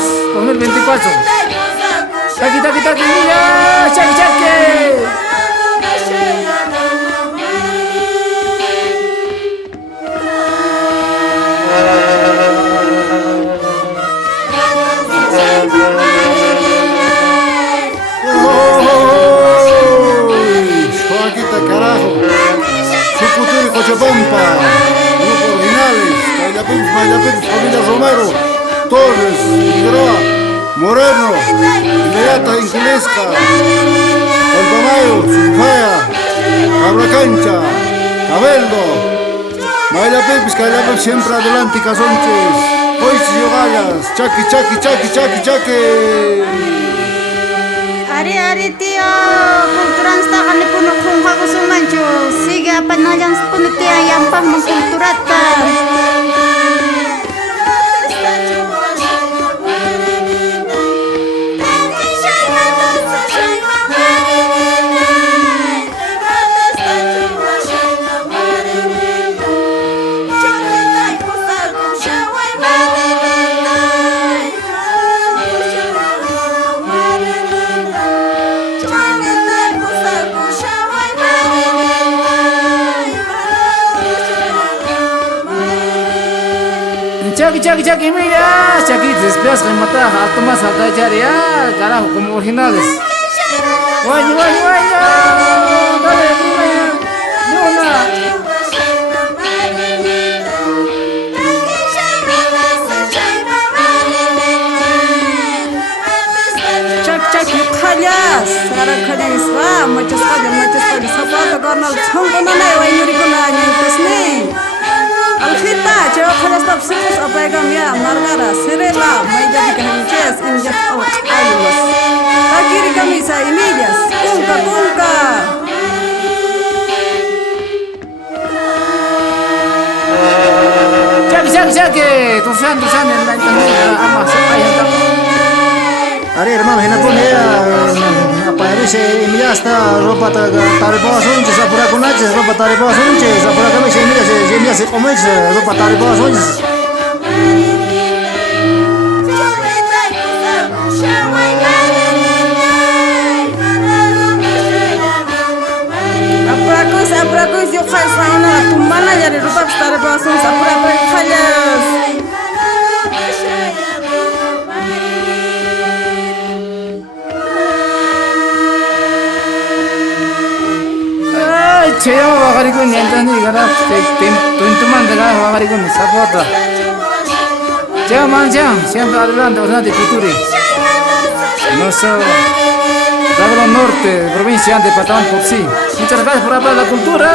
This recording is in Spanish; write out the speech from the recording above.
más 2024. Taki, taki, taki, mira, chaque, chaque. Carajo, su futuro y Cochabamba, grupo originales, Mayapins, familia Romero, Torres, Figueroa, Moreno, Inmediata, Inculesca, Olpamayo, Sufaya, Cabra Cabeldo, Mayapins, siempre adelante, Casonches, Oiches y Ogallas, Chaki, Chaki, Chaki, Chaki, Chaki. Ari tío, cultura está kali puno kung hago sumancho, sigue apanayan puno tia yang pang mengkulturata. Chaki, chaki, chaki, mira, chaki, después remata, harto más alta ya, carajo, como originales. Guay, guay, guay, dale, Luna. Chaki, chaki, khalas, sara khalis, wah, muchas khalas, sapato cornal, chongo na na, wah, yuri ko na, ni. Alfita, cewek khalas tap sirus apa yang ya, margara, sirela, mai jadi kehences, injak awak ayulas. Takiri kami sa imillas, kungka. Chaki, tusan, en la internet, ama, Ari hermano, hendak pun ya apa ini sih ini hasta ropa taribawa suncis apura kunacis ropa taribawa suncis apura kami sih ini sih komais ropa taribawa suncis. Apurakus yuk khas sana tumbana jadi ropa taribawa suncis apura khalas. Cheo bagarigo nyentani gara tuntuman de gara bagarigo sapota. Cheo mancham siempre adelante de cultura. Nuestro Norte, provincia de Patán Popsi. Muchas gracias por hablar de la cultura.